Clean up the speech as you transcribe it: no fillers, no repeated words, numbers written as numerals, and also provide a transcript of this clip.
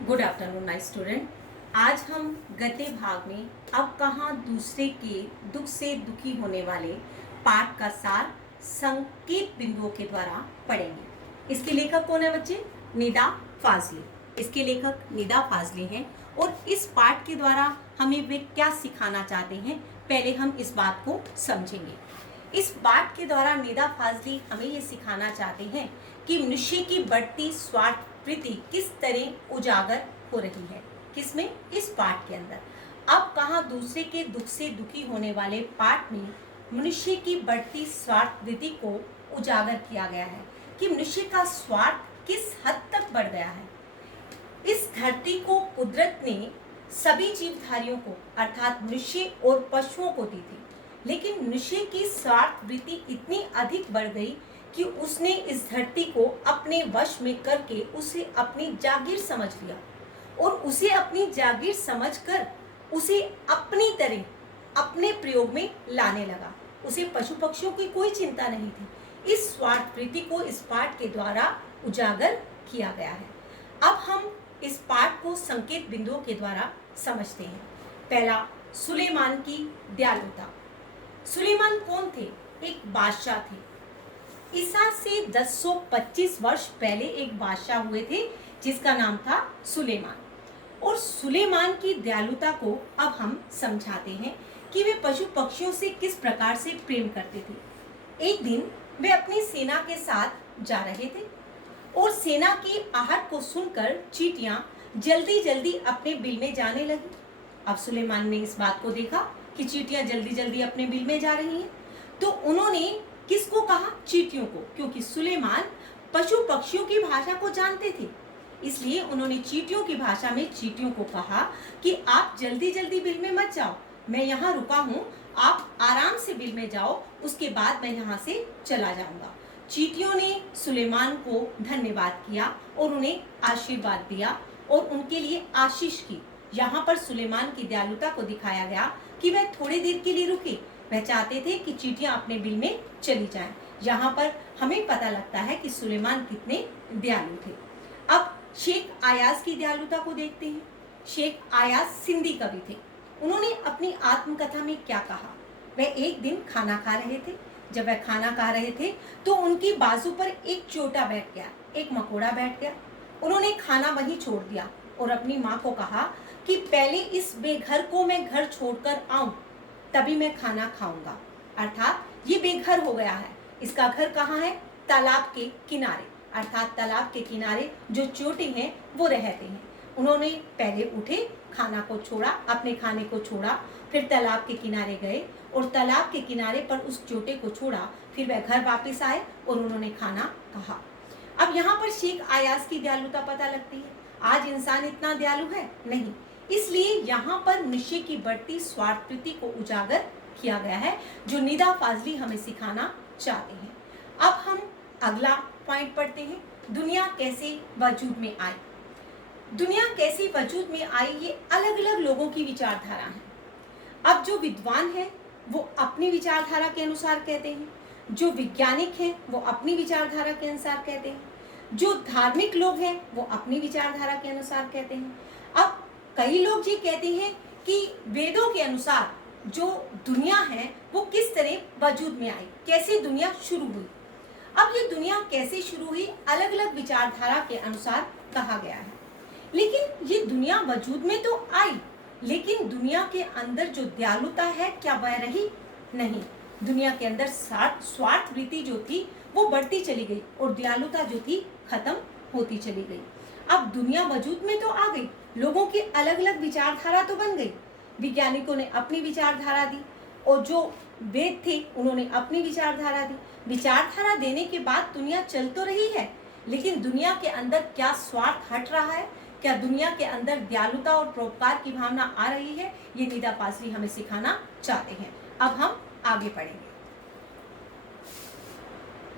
Good afternoon nice student. आज हम गद्य भाग में अब कहाँ दूसरे के दुख से दुखी होने वाले पाठ का सार संकेत बिंदुओं के द्वारा पढ़ेंगे। इसके लेखक कौन है बच्चे? निदा फाजली। इसके लेखक निदा फाजली हैं और इस पाठ के द्वारा हमें वे क्या सिखाना चाहते हैं पहले हम इस बात को समझेंगे। इस पाठ के द्वारा निदा फाजली हमें ये सिखाना चाहते हैं कि मनुष्य की बढ़ती स्वार्थ वृत्ति किस तरह उजागर हो रही है। किसमें? इस पाठ के अंदर। अब कहाँ दूसरे के दुख से दुखी होने वाले पाठ में मनुष्य की बढ़ती स्वार्थ वृत्ति को उजागर किया गया है कि मनुष्य का स्वार्थ किस हद तक बढ़ गया है। इस धरती को कुदरत ने सभी जीवधारियों को अर्थात मनुष्य और पशुओं को दी थी, लेकिन मनुष्य की स्वार्थ वृत्ति इतनी अधिक बढ़ गई कि उसने इस धरती को अपने वश में करके उसे अपनी जागीर समझ लिया और उसे अपनी जागीर समझकर उसे अपनी तरह अपने प्रयोग में लाने लगा। उसे पशु पक्षियों की कोई चिंता नहीं थी। इस स्वार्थ वृत्ति को इस पाठ के द्वारा उजागर किया गया है। अब हम इस पाठ को संकेत बिंदुओं के द्वारा समझते हैं। पहला, सुलेमान की दयालुता। सुलेमान कौन थे? एक बादशाह थे। ईसा से 1025 वर्ष पहले एक बादशाह हुए थे जिसका नाम था सुलेमान। और सुलेमान की दयालुता को अब हम समझाते हैं कि वे पशु पक्षियों से किस प्रकार से प्रेम करते थे। एक दिन वे अपनी सेना के साथ जा रहे थे और सेना की आहट को सुनकर चींटियां जल्दी जल्दी अपने बिल में जाने लगी। अब सुलेमान ने इस बात को देखा कि चींटियां जल्दी जल्दी अपने बिल में जा रही हैं, तो उन्होंने किसको कहा? चींटियों को, क्योंकि सुलेमान पशु पक्षियों की भाषा को जानते थे। इसलिए उन्होंने चींटियों की भाषा में चींटियों को कहा कि आप जल्दी जल्दी बिल में मत जाओ, मैं यहाँ रुका हूँ, आप आराम से बिल में जाओ, उसके बाद मैं यहाँ से चला जाऊंगा। चींटियों ने सुलेमान को धन्यवाद किया और उन्हें आशीर्वाद दिया और उनके लिए आशीष की। यहाँ पर सुलेमान की दयालुता को दिखाया गया कि वह थोड़ी देर के लिए रुके। वह चाहते थे कि चींटियां अपने बिल में चली जाएं। यहाँ पर हमें पता लगता है कि सुलेमान कितने दयालु थे। अब शेख आयाज की दयालुता को देखते हैं। शेख आयाज सिंधी कवि थे। उन्होंने अपनी आत्मकथा में क्या कहा? वह एक दिन खाना खा रहे थे। जब वह खाना खा रहे थे तो उनकी बाजू पर एक चोटा बैठ गया, एक मकोड़ा बैठ गया। उन्होंने खाना वहीं छोड़ दिया और अपनी माँ को कहा कि पहले इस बेघर को मैं घर छोड़कर आऊं, तभी मैं खाना खाऊंगा। अर्थात ये बेघर हो गया है। इसका घर कहाँ है? तालाब के किनारे, अर्थात तालाब के किनारे जो चोटे हैं वो रहते हैं। उन्होंने पहले उठे, खाना को छोड़ा, अपने खाने को छोड़ा, फिर तालाब के किनारे गए और तालाब के किनारे पर उस चोटे को छोड़ा। फिर वह घर वापस आए और उन्होंने खाना कहा। अब यहाँ पर शेख आयाज की दयालुता पता लगती है। आज इंसान इतना दयालु है नहीं, इसलिए यहाँ पर मनुष्य की बढ़ती स्वार्थ वृत्ति को उजागर किया गया है जो निदा फाजली हमें सिखाना चाहते हैं। अब हम अगला पॉइंट पढ़ते हैं। दुनिया कैसे वजूद में आई। दुनिया कैसे वजूद में आई, ये अलग अलग लोगों की विचारधारा है। अब जो विद्वान है वो अपनी विचारधारा के अनुसार कहते हैं, जो वैज्ञानिक हैं वो अपनी विचारधारा के अनुसार कहते हैं, जो धार्मिक लोग हैं वो अपनी विचारधारा के अनुसार कहते हैं। अब कई लोग ये कहते हैं कि वेदों के अनुसार जो दुनिया है वो किस तरह वजूद में आई, कैसे दुनिया शुरू हुई। अब ये दुनिया कैसे शुरू हुई अलग अलग विचारधारा के अनुसार कहा गया है। लेकिन ये दुनिया वजूद में तो आई, लेकिन दुनिया के अंदर जो दयालुता है क्या वह रही? नहीं। दुनिया के अंदर स्वार्थ वृत्ति जो थी वो बढ़ती चली गई और दयालुता जो थी खत्म होती चली गई। अब दुनिया वजूद में तो आ गई, लोगों की अलग अलग विचारधारा तो बन गई। वैज्ञानिकों ने अपनी विचारधारा दी और जो वेद थे उन्होंने अपनी विचारधारा दी। विचारधारा देने के बाद दुनिया चल तो रही है, लेकिन दुनिया के अंदर क्या स्वार्थ हट रहा है, क्या दुनिया के अंदर दयालुता और परोपकार की भावना आ रही है, ये निदा फाजली हमें सिखाना चाहते हैं। अब हम आगे पढ़ेंगे।